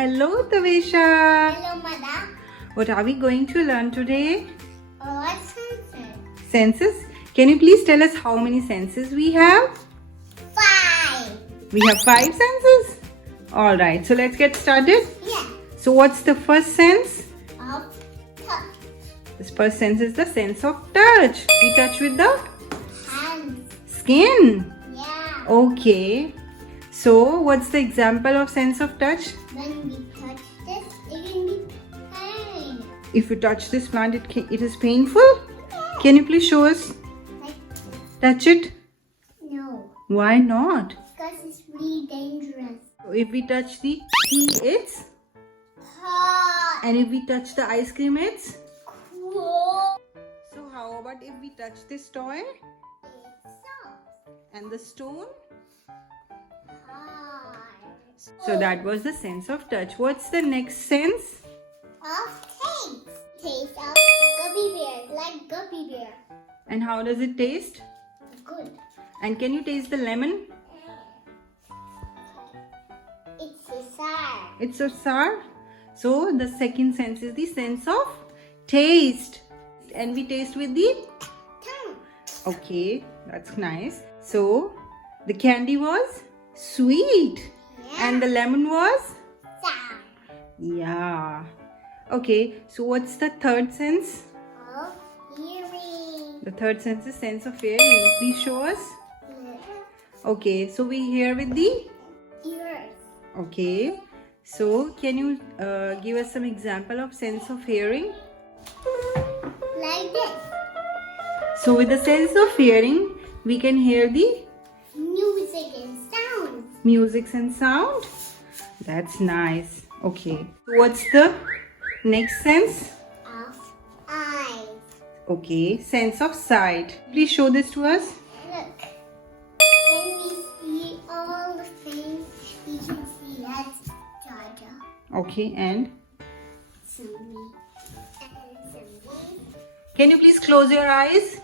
Hello, Tavesha. Hello, Mother. What are we going to learn today? What senses? Senses. Can you please tell us how many senses we have? 5. We have 5 senses. Alright, so let's get started. Yeah. So what's the first sense? Of touch. This first sense is the sense of touch. We touch with the Hands. skin. Yeah. Okay. So what's the example of sense of touch? When we touch this, it can be pain. If you touch this plant, it is painful. Can you please show us? Like, Touch it. no. Why not? Because it's really dangerous. If we touch the tea, it's, Hot. and if we touch the ice cream, it's. Cool. So how about if we touch this toy It's soft. and the stone? Hard. So that was the sense of touch. What's the next sense? Of taste. Taste of gummy bears, like gummy bear. And how does it taste? Good. And can you taste the lemon? It's a sour. It's so sour. So the second sense is the sense of taste. And we taste with the. Tongue. Okay, that's nice. So the candy was sweet. Yeah. And the lemon was. Sour. Yeah. Okay, so what's the third sense? Of hearing. The third sense is sense of hearing. Please show us. Okay, so we hear with the. Ears. Okay, so can you give us some example of sense of hearing? Like this. So with the sense of hearing, we can hear the Music and sounds. music and sound. That's nice. Okay, what's the next sense? Of eyes. Okay, sense of sight. Please show this to us. Look. When we see all the things, we can see that's Jaja. Okay, and Zombie. And zombie. can you please close your eyes?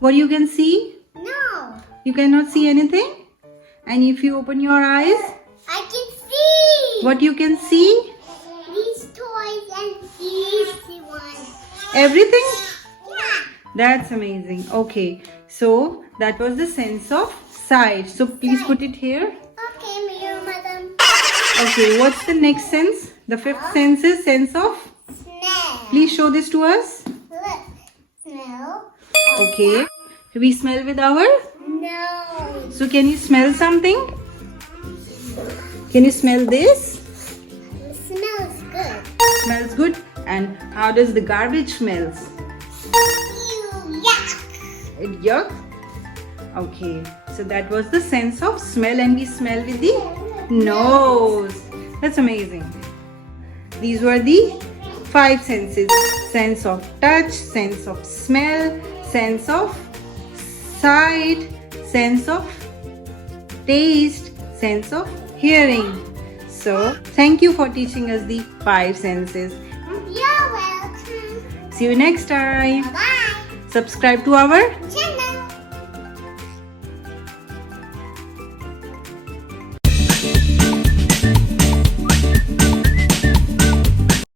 What you can see? No. You cannot see anything? And if you open your eyes, I can see. what you can see? These toys and these ones. Everything? Yeah. That's amazing. Okay, so that was the sense of sight. So please put it here. Okay, Mayor Madam. Okay, what's the next sense? The fifth sense is sense of. Smell. Please show this to us. Look. Smell. Okay, we smell with our. No. So can you smell something? Can you smell this? It smells good. Smells good. And how does the garbage smells? Ew, yuck. It yuck. Okay, so that was the sense of smell, and we smell with the nose. That's amazing. These were the 5 senses: sense of touch, sense of smell, sense of sight, sense of taste, sense of hearing. So thank you for teaching us the 5 senses. You're welcome. See you next time. Bye-bye. Subscribe to our Channel.